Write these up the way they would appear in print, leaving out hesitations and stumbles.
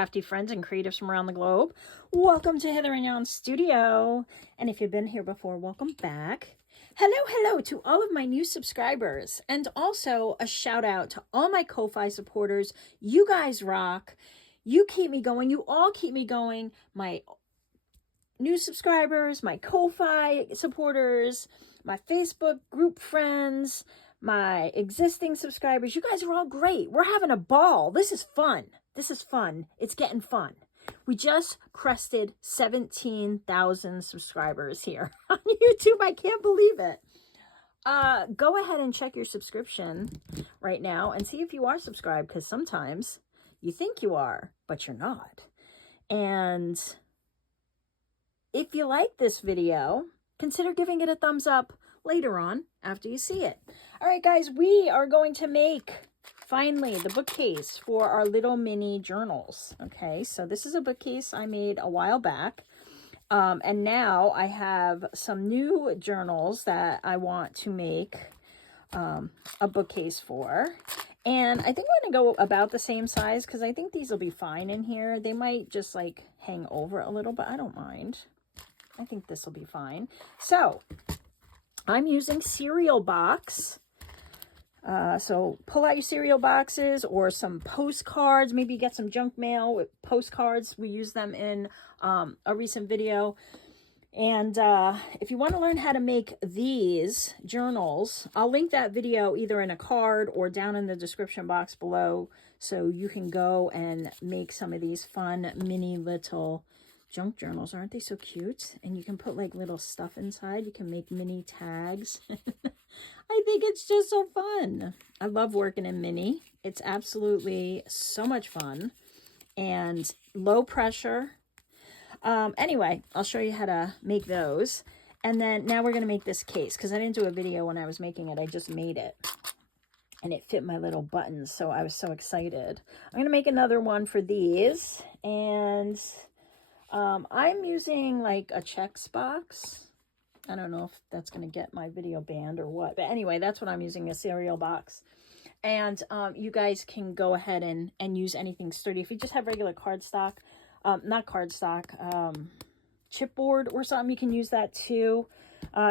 crafty friends and creatives from around the globe. Welcome to Hither and Yon Studio. And if you've been here before, welcome back. Hello to all of my new subscribers. And also a shout out to all my Ko-Fi supporters. You guys rock. You keep me going. You all keep me going. My new subscribers, my Ko-Fi supporters, my Facebook group friends, my existing subscribers. You guys are all great. We're having a ball. This is fun. This is fun. It's getting fun. We just crested 17,000 subscribers here on YouTube. I can't believe it. Go ahead and check your subscription right now and see if you are subscribed, because sometimes you think you are, but you're not. And if you like this video, consider giving it a thumbs up later on after you see it. All right, guys, we are going to make, finally, the bookcase for our little mini journals. Okay, so this is a bookcase I made a while back. And now I have some new journals that I want to make a bookcase for. And I think I'm going to go about the same size because I think these will be fine in here. They might just like hang over a little, but I don't mind. I think this will be fine. So I'm using cereal box. So pull out your cereal boxes or some postcards. Maybe get some junk mail with postcards. We use them in a recent video. And if you want to learn how to make these journals, I'll link that video either in a card or down in the description box below, so you can go and make some of these fun mini little junk journals. Aren't they so cute? And you can put like little stuff inside. You can make mini tags. I think it's just so fun. I love working in mini. It's absolutely so much fun and low pressure. Anyway, I'll show you how to make those. And then now we're going to make this case, because I didn't do a video when I was making it. I just made it. And it fit my little buttons, so I was so excited. I'm going to make another one for these. And I'm using like a checks box. I don't know if that's going to get my video banned or what. But anyway, that's what I'm using, a cereal box. And you guys can go ahead and use anything sturdy. If you just have regular cardstock, not cardstock, chipboard or something, you can use that too.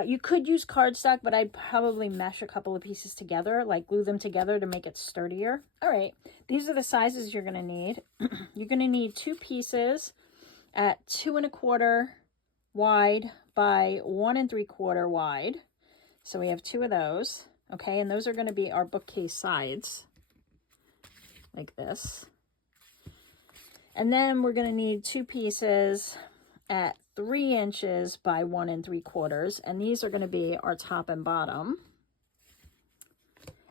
You could use cardstock, but I'd probably mesh a couple of pieces together, like glue them together to make it sturdier. All right, these are the sizes you're going to need. You're going to need 2 pieces at 2 1/4 wide by 1 3/4 wide. So we have 2 of those. Okay, and those are going to be our bookcase sides, like this. And then we're going to need 2 pieces at 3 inches by 1 3/4. And these are going to be our top and bottom.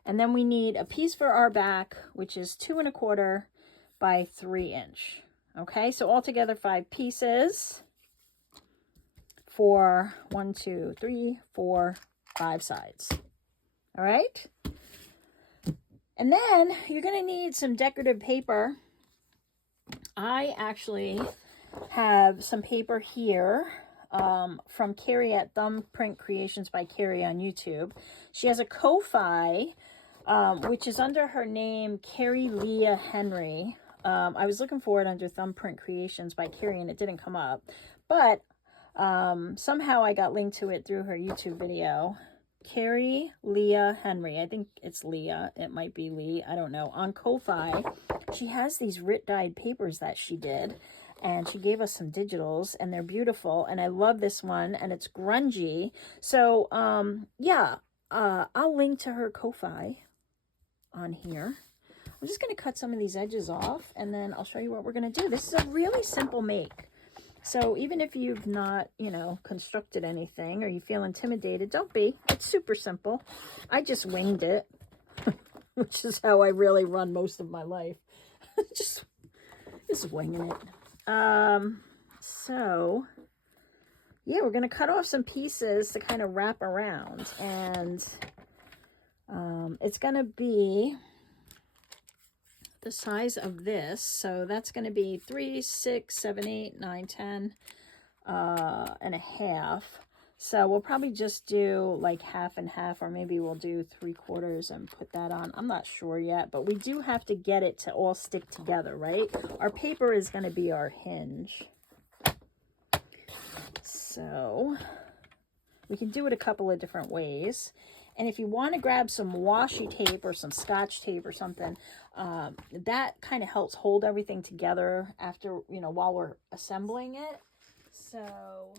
And then we need a piece for our back, which is 2 1/4 by 3 inch. Okay, so altogether 5 pieces for 1, 2, 3, 4, 5 sides. All right. And then you're going to need some decorative paper. I actually have some paper here from Carrie at Thumbprint Creations by Carrie on YouTube. She has a Ko-Fi, which is under her name, Carrie Leah Henry. I was looking for it under Thumbprint Creations by Carrie, and it didn't come up. But somehow I got linked to it through her YouTube video. Carrie Leah Henry. I think it's Leah. It might be Lee. I don't know. On Ko-Fi, she has these writ-dyed papers that she did. And she gave us some digitals, and they're beautiful. And I love this one, and it's grungy. So, yeah, I'll link to her Ko-Fi on here. I'm just going to cut some of these edges off, and then I'll show you what we're going to do. This is a really simple make. So even if you've not, you know, constructed anything or you feel intimidated, don't be. It's super simple. I just winged it, which is how I really run most of my life. just winging it. So, yeah, we're going to cut off some pieces to kind of wrap around. And it's going to be the size of this, so that's going to be 3, 6, 7, 8, 9, 10 and a half. So we'll probably just do like half and half, or maybe we'll do 3/4 and put that on. I'm not sure yet, but we do have to get it to all stick together, right? Our paper is going to be our hinge. So we can do it a couple of different ways. And if you want to grab some washi tape or some scotch tape or something, that kind of helps hold everything together after, you know, while we're assembling it. So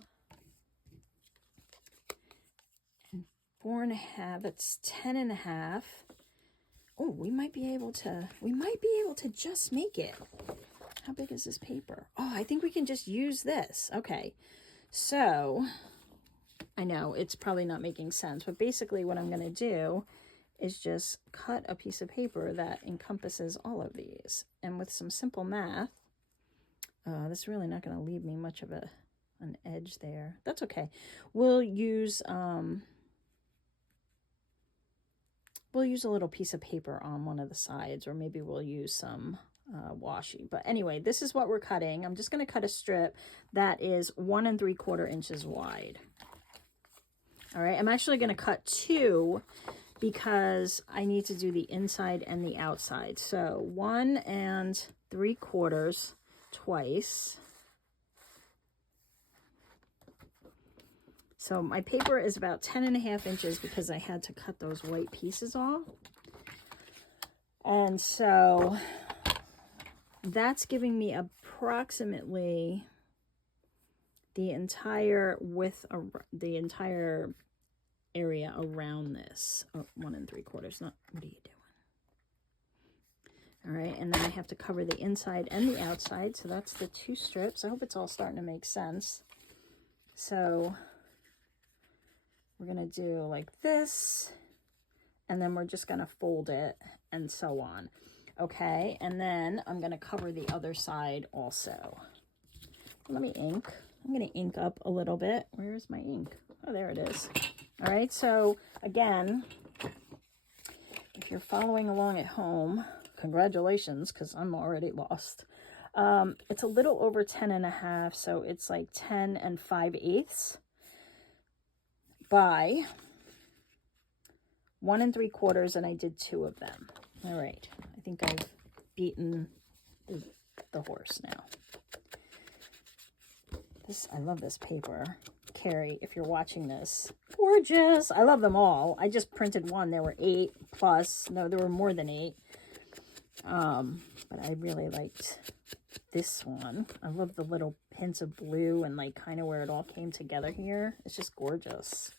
4.5, it's 10.5. Oh, we might be able to just make it. How big is this paper? Oh, I think we can just use this. Okay. So I know it's probably not making sense, but basically what I'm going to do is just cut a piece of paper that encompasses all of these. And with some simple math, this is really not going to leave me much of an edge there. That's okay. We'll use a little piece of paper on one of the sides, or maybe we'll use some washi. But anyway, this is what we're cutting. I'm just going to cut a strip that is 1 3/4 inches wide. All right, I'm actually going to cut 2 because I need to do the inside and the outside. So 1 3/4 twice. So my paper is about 10.5 inches because I had to cut those white pieces off. And so that's giving me approximately the entire width of the entire area around this. Oh, 1 3/4. Not, what are you doing? All right, and then I have to cover the inside and the outside. So that's the 2 strips. I hope it's all starting to make sense. So we're going to do like this, and then we're just going to fold it, and so on. Okay, and then I'm going to cover the other side also. Let me ink. I'm going to ink up a little bit. Where is my ink? Oh, there it is. All right, so again, if you're following along at home, congratulations, because I'm already lost. It's a little over 10.5, so it's like 10 5/8 by 1 3/4, and I did 2 of them. All right, I think I've beaten the horse now. I love this paper. Carrie, if you're watching this, gorgeous. I love them all. I just printed one. There were 8 plus. No, there were more than 8. But I really liked this one. I love the little hints of blue and like kind of where it all came together here. It's just gorgeous.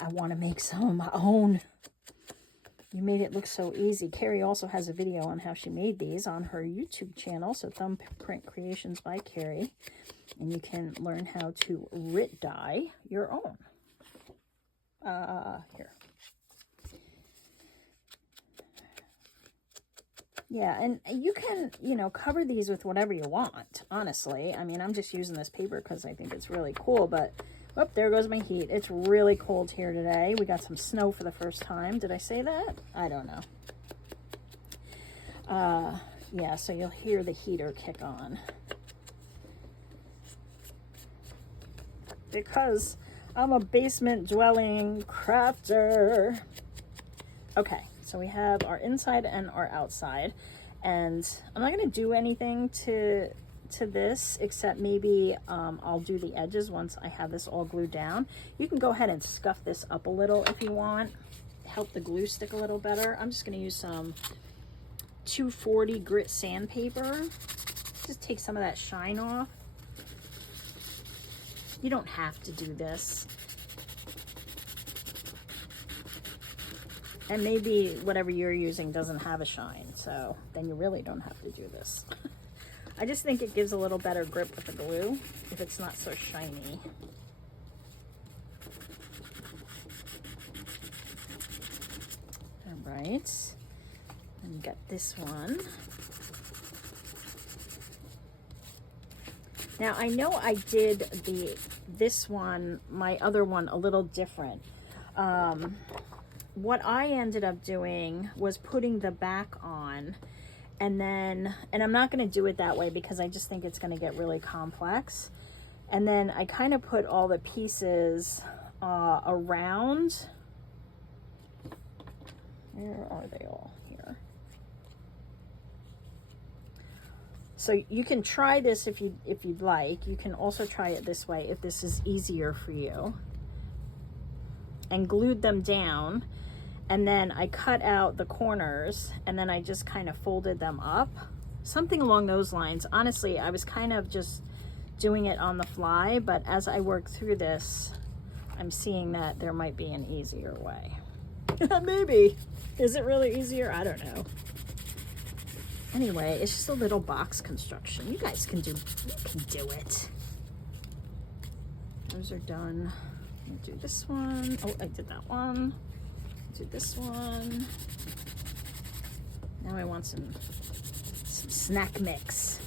I want to make some of my own. You made it look so easy. Carrie also has a video on how she made these on her YouTube channel. So Thumbprint Creations by Carrie. And you can learn how to writ dye your own. Here. Yeah, and you can, you know, cover these with whatever you want, honestly. I mean, I'm just using this paper because I think it's really cool, but, oh, there goes my heat. It's really cold here today. We got some snow for the first time. Did I say that? I don't know. Yeah, so you'll hear the heater kick on. Because I'm a basement dwelling crafter. Okay, so we have our inside and our outside, and I'm not going to do anything to this except maybe I'll do the edges once I have this all glued down. You can go ahead and scuff this up a little if you want, help the glue stick a little better. I'm just going to use some 240 grit sandpaper. Just take some of that shine off. You don't have to do this. And maybe whatever you're using doesn't have a shine, so then you really don't have to do this. I just think it gives a little better grip with the glue if it's not so shiny. All right, and you got this one. Now I know I did this one, my other one, a little different. What I ended up doing was putting the back on, and I'm not going to do it that way because I just think it's going to get really complex. And then I kind of put all the pieces around. Where are they all? Here. So you can try this if you'd like. You can also try it this way if this is easier for you. And glued them down. And then I cut out the corners and then I just kind of folded them up. Something along those lines. Honestly, I was kind of just doing it on the fly, but as I work through this, I'm seeing that there might be an easier way. Maybe. Is it really easier? I don't know. Anyway, it's just a little box construction. You guys can do it. Those are done. I'll do this one. Oh, I did that one. Do this one. Now I want some snack mix.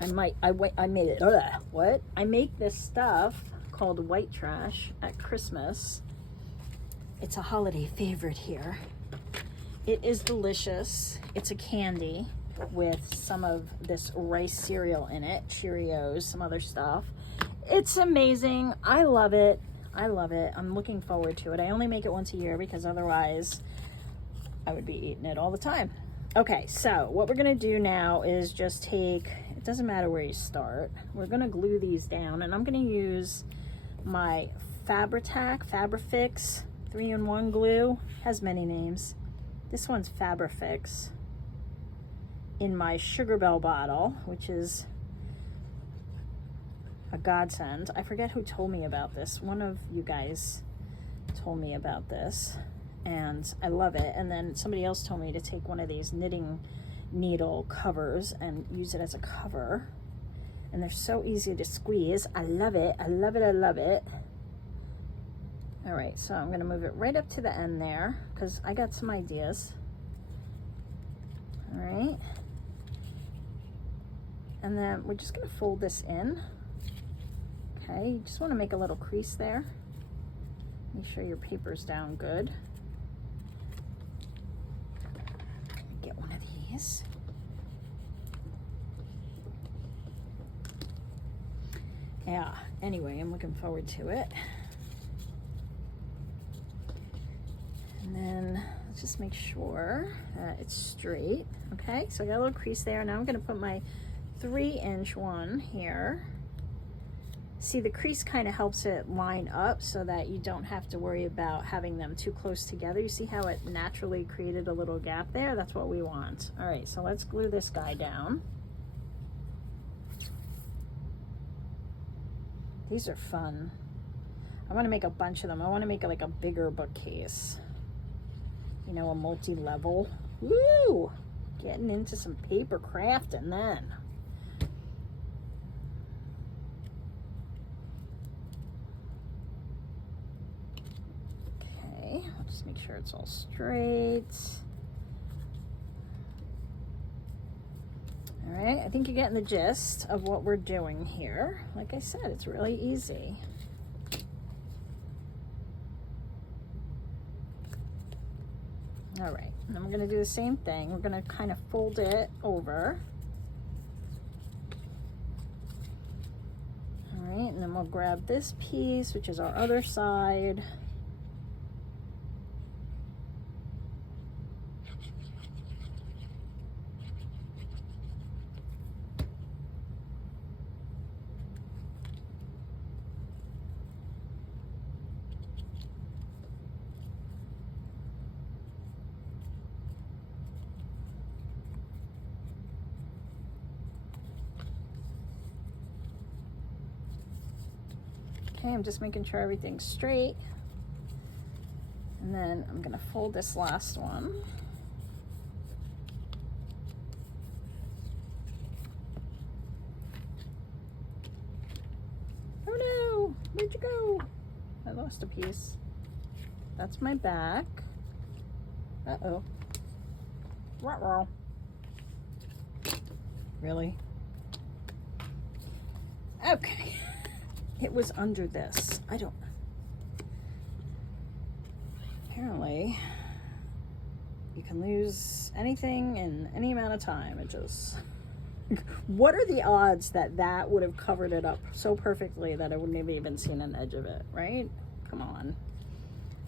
I made it. What? I make this stuff called white trash at Christmas. It's a holiday favorite here. It is delicious. It's a candy with some of this rice cereal in it, Cheerios, some other stuff. It's amazing. I love it. I love it. I'm looking forward to it. I only make it once a year because otherwise I would be eating it all the time. Okay, so what we're gonna do now is just take, it doesn't matter where you start. We're gonna glue these down and I'm gonna use my Fabrifix 3-in-1 glue. Has many names. This one's Fabrifix in my Sugar Bell bottle, which is a godsend. I forget who told me about this. One of you guys told me about this and I love it. And then somebody else told me to take one of these knitting needle covers and use it as a cover. And they're so easy to squeeze. I love it. I love it. I love it. All right, so I'm gonna move it right up to the end there because I got some ideas. All right. And then we're just gonna fold this in. Okay, you just wanna make a little crease there. Make sure your paper's down good. Get one of these. Yeah, anyway, I'm looking forward to it. And then let's just make sure that it's straight. Okay, so I got a little crease there. Now I'm gonna put my 3-inch one here. See, the crease kind of helps it line up so that you don't have to worry about having them too close together. You see how it naturally created a little gap there? That's what we want. All right, so let's glue this guy down. These are fun. I want to make a bunch of them. I want to make like a bigger bookcase. You know, a multi-level. Woo! Getting into some paper crafting then. Okay, I'll just make sure it's all straight. All right, I think you're getting the gist of what we're doing here. Like I said, it's really easy. All right, and then we're gonna do the same thing. We're gonna kind of fold it over. All right, and then we'll grab this piece, which is our other side. Okay, I'm just making sure everything's straight. And then I'm gonna fold this last one. Oh no, where'd you go? I lost a piece. That's my back. Uh-oh. Ruh-roh. Really? Okay. It was under this. I don't. Apparently, you can lose anything in any amount of time. It just. What are the odds that that would have covered it up so perfectly that I wouldn't have even seen an edge of it, right? Come on.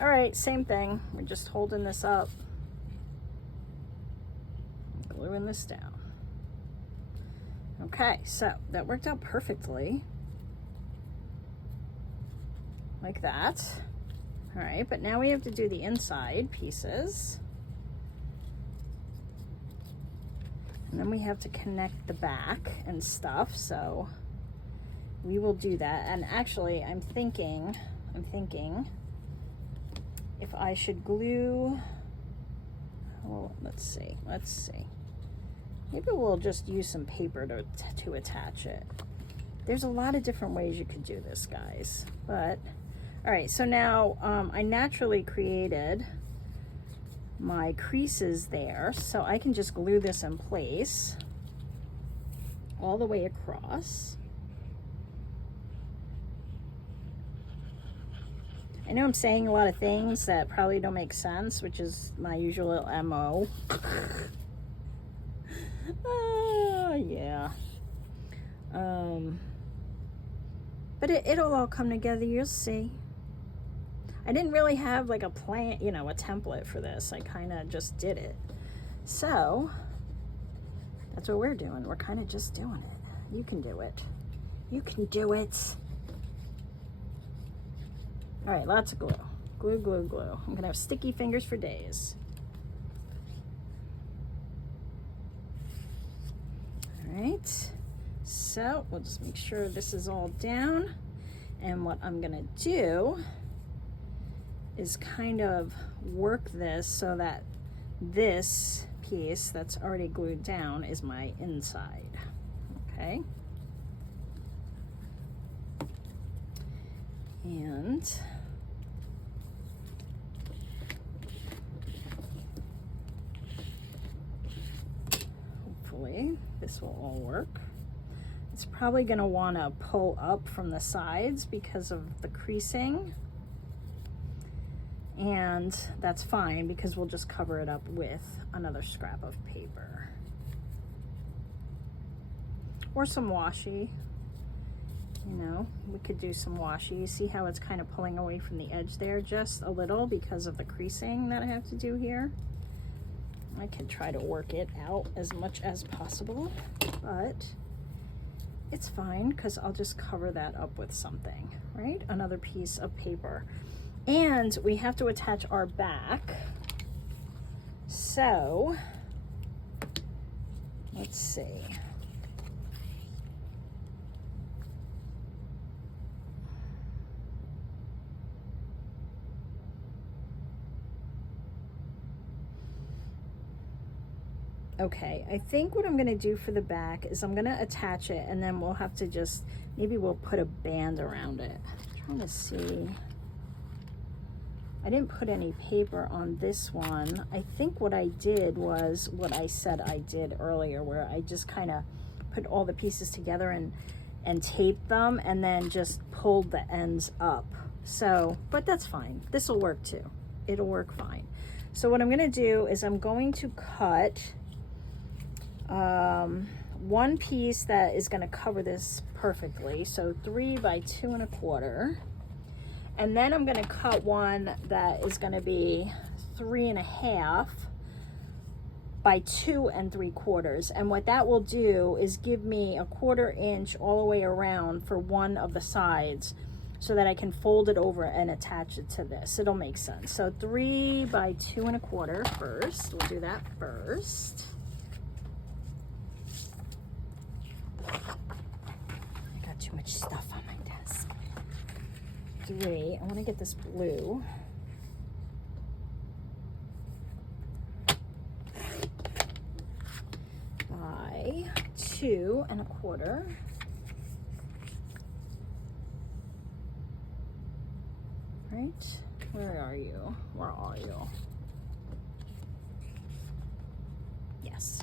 All right, same thing. We're just holding this up, gluing this down. Okay, so that worked out perfectly. Like that. All right, but now we have to do the inside pieces. And then we have to connect the back and stuff, so we will do that. And actually, I'm thinking if I should glue, oh, let's see. Maybe we'll just use some paper to attach it. There's a lot of different ways you could do this, guys. But, all right, so now I naturally created my creases there, so I can just glue this in place all the way across. I know I'm saying a lot of things that probably don't make sense, which is my usual MO. Yeah. But it'll all come together, you'll see. I didn't really have like a plan, you know, a template for this. I kind of just did it. So that's what we're doing. We're kind of just doing it. You can do it. You can do it. All right, lots of glue. Glue, glue, glue. I'm gonna have sticky fingers for days. All right, so we'll just make sure this is all down. And what I'm gonna do is kind of work this so that this piece that's already glued down is my inside, okay? And hopefully this will all work. It's probably gonna wanna pull up from the sides because of the creasing. And that's fine because we'll just cover it up with another scrap of paper. Or some washi. You know, we could do some washi. You see how it's kind of pulling away from the edge there just a little because of the creasing that I have to do here. I can try to work it out as much as possible, but it's fine because I'll just cover that up with something, right? Another piece of paper. And we have to attach our back. So let's see. Okay, I think what I'm gonna do for the back is I'm gonna attach it and then we'll have to just, maybe we'll put a band around it. I'm trying to see. I didn't put any paper on this one. I think what I did was what I said I did earlier, where I just kind of put all the pieces together and taped them and then just pulled the ends up. So, but that's fine. This will work too. It'll work fine. So what I'm gonna do is I'm going to cut one piece that is gonna cover this perfectly. So 3 by 2 1/4. And then I'm gonna cut one that is gonna be 3 1/2 by 2 3/4. And what that will do is give me a 1/4 inch all the way around for one of the sides so that I can fold it over and attach it to this. It'll make sense. So 3 by 2 1/4 first. We'll do that first. I got too much stuff on my desk. 3, I want to get this blue. By 2 1/4. Right? Where are you? Where are you? Yes.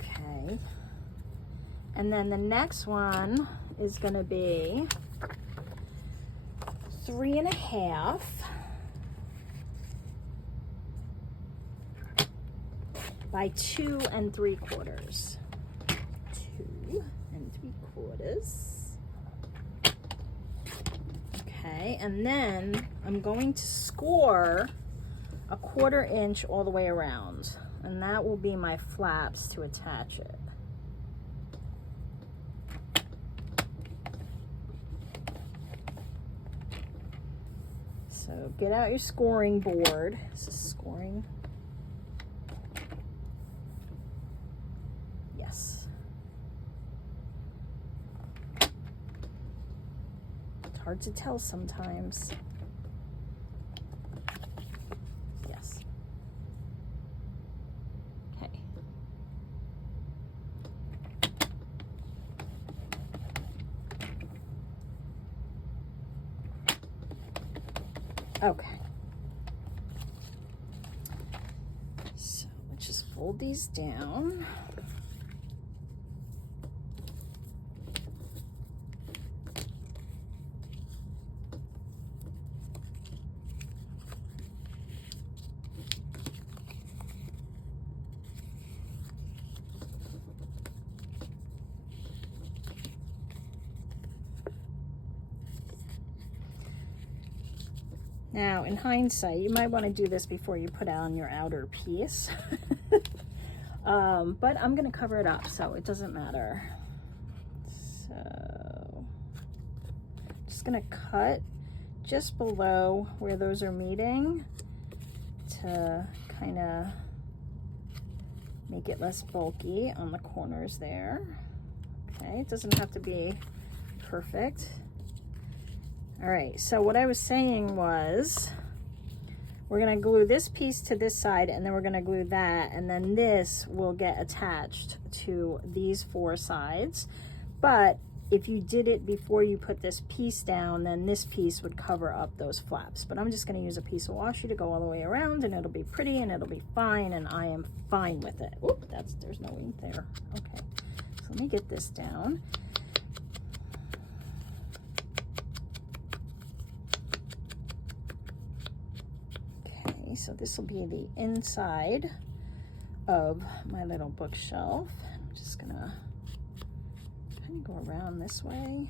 Okay. And then the next one is going to be 3 1/2 by 2 3/4. 2 3/4. Okay, and then I'm going to score a 1/4 inch all the way around, and that will be my flaps to attach it. So get out your scoring board. This is scoring. Yes. It's hard to tell sometimes. Yes. Okay. Okay. So let's just fold these down. Now, in hindsight, you might want to do this before you put on your outer piece. But I'm going to cover it up, so it doesn't matter. So, just going to cut just below where those are meeting to kind of make it less bulky on the corners there. Okay, it doesn't have to be perfect. All right, so what I was saying was we're gonna glue this piece to this side, and then we're gonna glue that, and then this will get attached to these 4 sides. But if you did it before you put this piece down, then this piece would cover up those flaps. But I'm just gonna use a piece of washi to go all the way around, and it'll be pretty and it'll be fine, and I am fine with it. Oop, there's no ink there. Okay, so let me get this down. So this will be the inside of my little bookshelf. I'm just gonna kind of go around this way.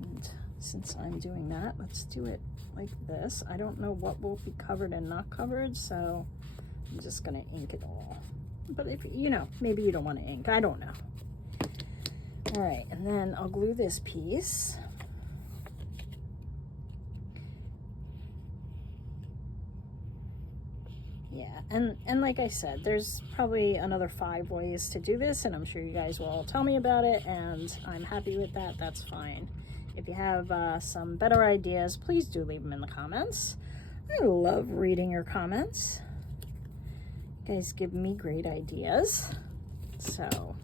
And since I'm doing that, let's do it like this. I don't know what will be covered and not covered, so I'm just gonna ink it all. But if you know, maybe you don't want to ink, I don't know. All right, and then I'll glue this piece. Yeah, and like I said, there's probably another 5 ways to do this, and I'm sure you guys will all tell me about it, and I'm happy with that. That's fine. If you have some better ideas, please do leave them in the comments. I love reading your comments. You guys give me great ideas. So,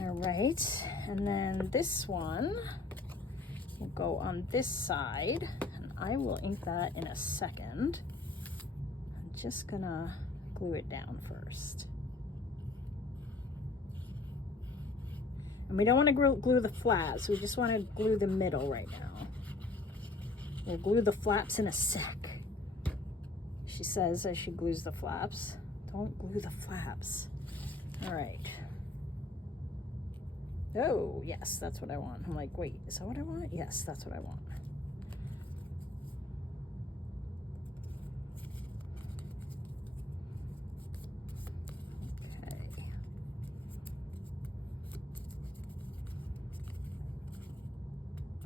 all right, and then this one will go on this side. I will ink that in a second. I'm just gonna glue it down first. And we don't want to glue the flaps, we just want to glue the middle right now. We'll glue the flaps in a sec. She says as she glues the flaps. Don't glue the flaps. All right. Oh, yes, that's what I want. I'm like, wait, is that what I want? Yes, that's what I want.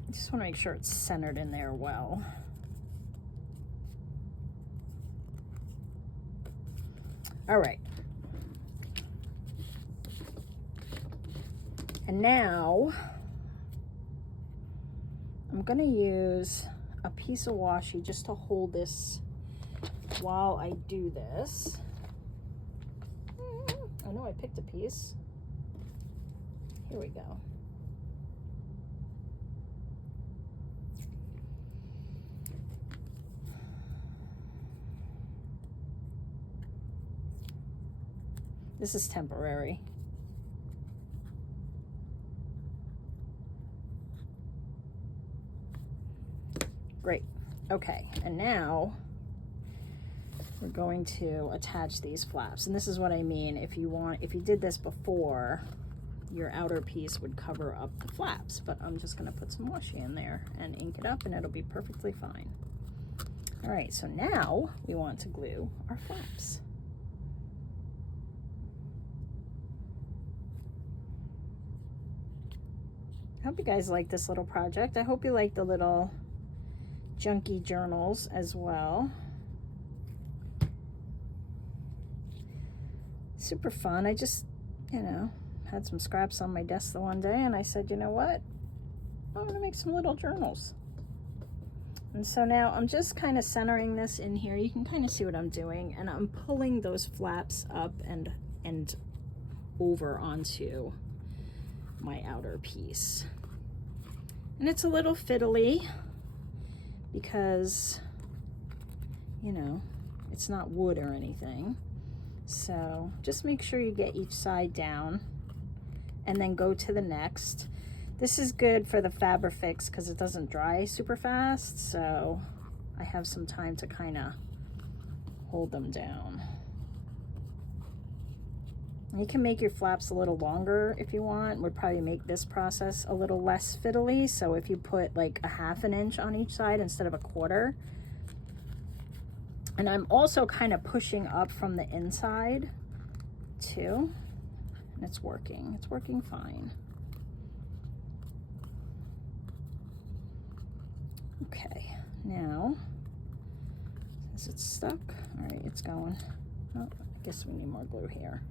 Just want to make sure it's centered in there well. All right. And now I'm going to use a piece of washi just to hold this while I do this. I know I picked a piece. Here we go. This is temporary. Great. Okay, and now we're going to attach these flaps. And this is what I mean. If you did this before, your outer piece would cover up the flaps, but I'm just going to put some washi in there and ink it up, and it'll be perfectly fine. All right, so now we want to glue our flaps. I hope you guys like this little project. I hope you like the little junky journals as well. Super fun. I just, you know, had some scraps on my desk the one day, and I said, you know what? I'm gonna make some little journals. And so now I'm just kind of centering this in here. You can kind of see what I'm doing, and I'm pulling those flaps up and over onto my outer piece. And it's a little fiddly because, you know, it's not wood or anything. So just make sure you get each side down and then go to the next. This is good for the Fabrifix because it doesn't dry super fast, so I have some time to kind of hold them down. You can make your flaps a little longer if you want. Would probably make this process a little less fiddly. So if you put like a 1/2 inch on each side instead of a 1/4. And I'm also kind of pushing up from the inside too. And it's working fine. Okay, now, since it's stuck, all right, it's going. Oh, I guess we need more glue here.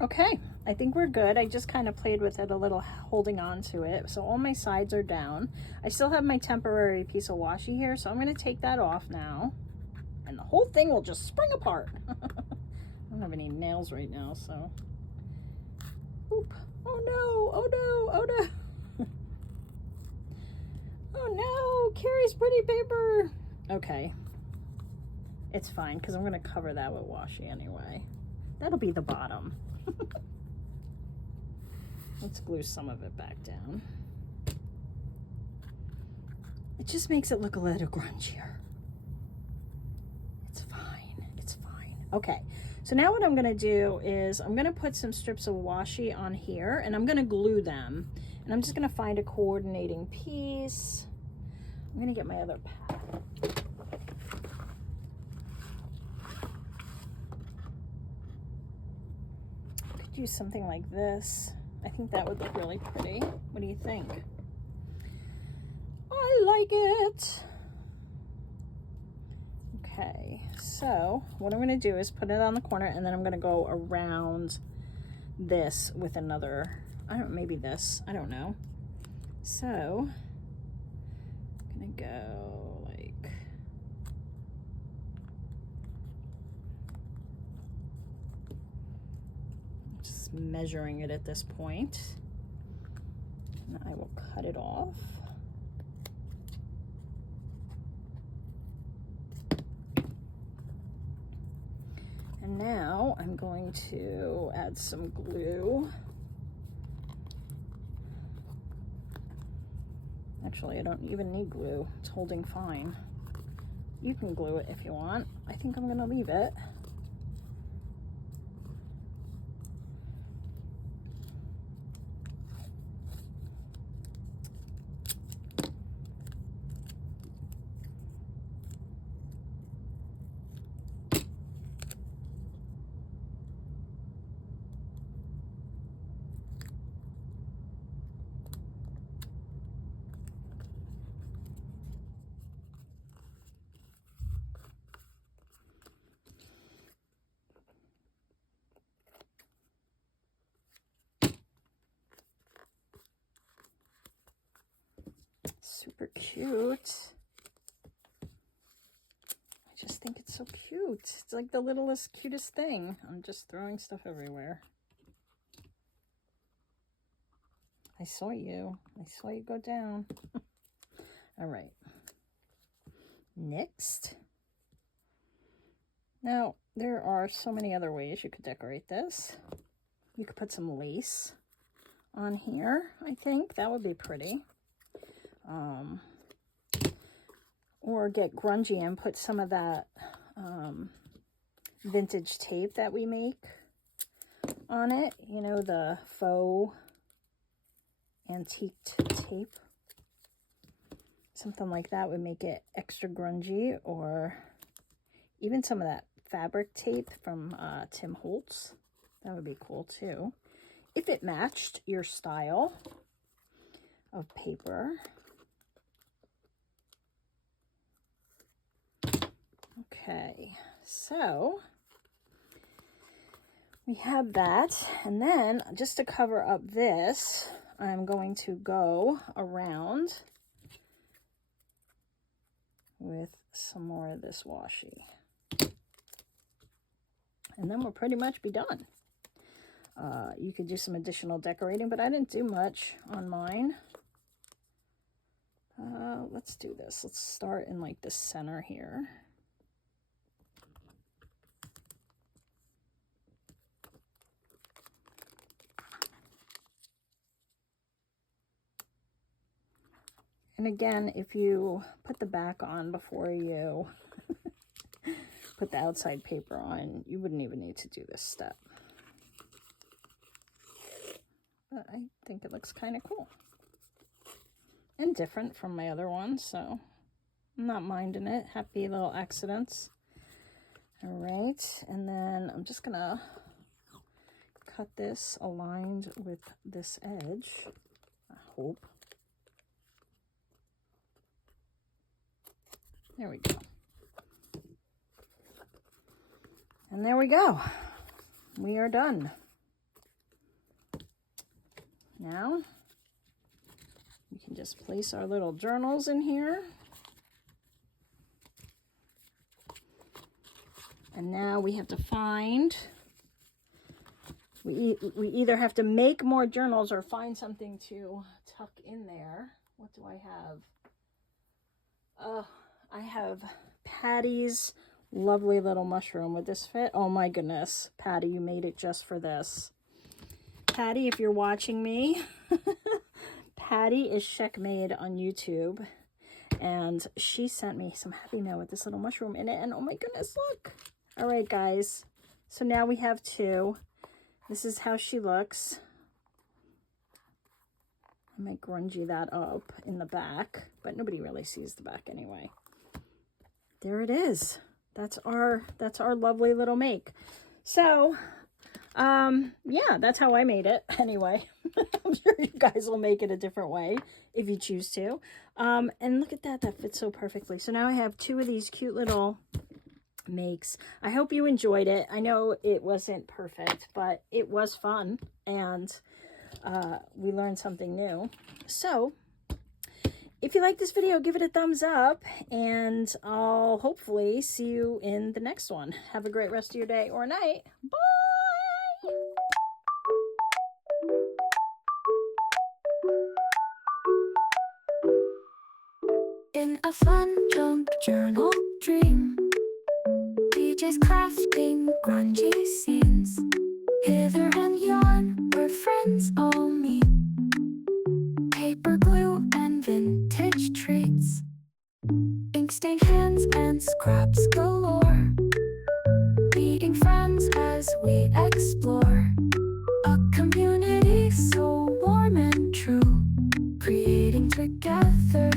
Okay, I think we're good. I just kind of played with it a little, holding on to it. So all my sides are down. I still have my temporary piece of washi here, so I'm going to take that off now. And the whole thing will just spring apart. I don't have any nails right now, so. Oop. Oh no, oh no, oh no. Oh no, Carrie's pretty paper. Okay. It's fine, because I'm going to cover that with washi anyway. That'll be the bottom. Let's glue some of it back down. It just makes it look a little grungier. It's fine, it's fine. Okay, so now what I'm gonna do is I'm gonna put some strips of washi on here, and I'm gonna glue them. And I'm just gonna find a coordinating piece. I'm gonna get my other pad. Could use something like this. I think that would look really pretty. What do you think? I like it. Okay, so what I'm going to do is put it on the corner, and then I'm going to go around this with another, maybe this, I don't know. So I'm going to go like, just measuring it at this point, and I will cut it off. And now I'm going to add some glue. Actually, I don't even need glue. It's holding fine. You can glue it if you want. I think I'm going to leave it. Super cute. I just think it's so cute. It's like the littlest, cutest thing. I'm just throwing stuff everywhere. I saw you. I saw you go down. All right. Next. Now, there are so many other ways you could decorate this. You could put some lace on here, I think. That would be pretty. Or get grungy and put some of that vintage tape that we make on it. You know, the faux antiqued tape. Something like that would make it extra grungy. Or even some of that fabric tape from Tim Holtz. That would be cool too, if it matched your style of paper. Okay, so we have that, and then just to cover up this, I'm going to go around with some more of this washi. And then we'll pretty much be done. You could do some additional decorating, but I didn't do much on mine. Let's do this. Let's start in like the center here. And again, if you put the back on before you put the outside paper on, you wouldn't even need to do this step. But I think it looks kind of cool. And different from my other one, so I'm not minding it. Happy little accidents. All right, and then I'm just gonna cut this aligned with this edge, I hope. There we go. And there we go. We are done. Now, we can just place our little journals in here. And now we have to find, we either have to make more journals or find something to tuck in there. What do I have? I have Patty's lovely little mushroom. Would this fit? Oh my goodness. Patty, you made it just for this. Patty, if you're watching me, Patty is Checkmade on YouTube. And she sent me some happy mail with this little mushroom in it. And oh my goodness, look. All right, guys. So now we have two. This is how she looks. I might grungy that up in the back, but nobody really sees the back anyway. There it is. That's our lovely little make. So, yeah, that's how I made it anyway. I'm sure you guys will make it a different way if you choose to. And look at that. That fits so perfectly. So now I have two of these cute little makes. I hope you enjoyed it. I know it wasn't perfect, but it was fun. And we learned something new. So, if you like this video, give it a thumbs up, and I'll hopefully see you in the next one. Have a great rest of your day or night. Bye! In a fun junk journal dream, DJ's crafting grungy scenes. Hither and yon, where friends all meet. Paper glue and vintage treats. Ink stained hands and scraps galore. Meeting friends as we explore. A community so warm and true. Creating together.